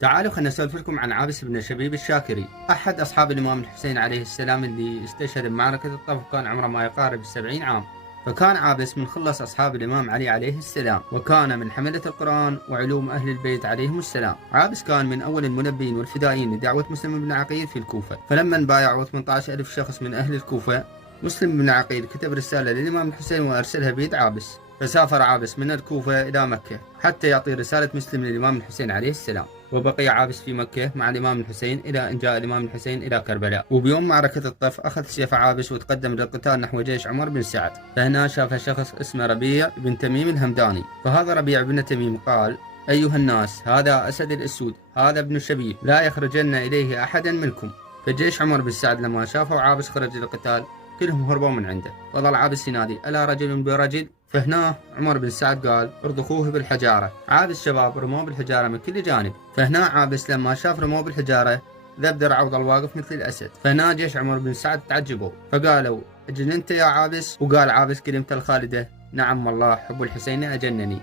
تعالوا خلنا نسولف لكم عن عابس بن شبيب الشاكري، أحد أصحاب الإمام الحسين عليه السلام اللي استشهد بمعركة الطف، وكان عمره ما يقارب 70 عام. فكان عابس من خلص أصحاب الإمام علي عليه السلام، وكان من حملة القرآن وعلوم أهل البيت عليهم السلام. عابس كان من أول المنبئين والفدائيين لدعوة مسلم بن عقيل في الكوفة، فلما بايعوا 18,000 شخص من أهل الكوفة، مسلم بن عقيل كتب رسالة للإمام الحسين وأرسلها بيد عابس. فسافر عابس من الكوفة إلى مكة حتى يعطي رسالة مسلم للإمام الحسين عليه السلام. وبقي عابس في مكة مع الإمام الحسين إلى أن جاء الإمام الحسين إلى كربلاء. وبيوم معركة الطف أخذ سيف عابس وتقدم للقتال نحو جيش عمر بن سعد. فهنا شاف شخص اسمه ربيع بن تميم الهمداني. فهذا ربيع بن تميم قال: أيها الناس، هذا أسد الأسود، هذا ابن شبيب، لا يخرجن إليه أحدا منكم. فجيش عمر بن سعد لما شافوا عابس خرج للقتال كلهم هربوا من عنده. فظل عابس ينادي: ألا رجل برجل؟ فهنا عمر بن سعد قال: ارضخوه بالحجارة. عابس شباب رموه بالحجارة من كل جانب. فهنا عابس لما شاف رموه بالحجارة ذب درعه وظل واقف مثل الأسد. فهنا جيش عمر بن سعد تعجبوا فقالوا: أجننت يا عابس؟ وقال عابس كلمة الخالدة: نعم والله، حب الحسين أجنني.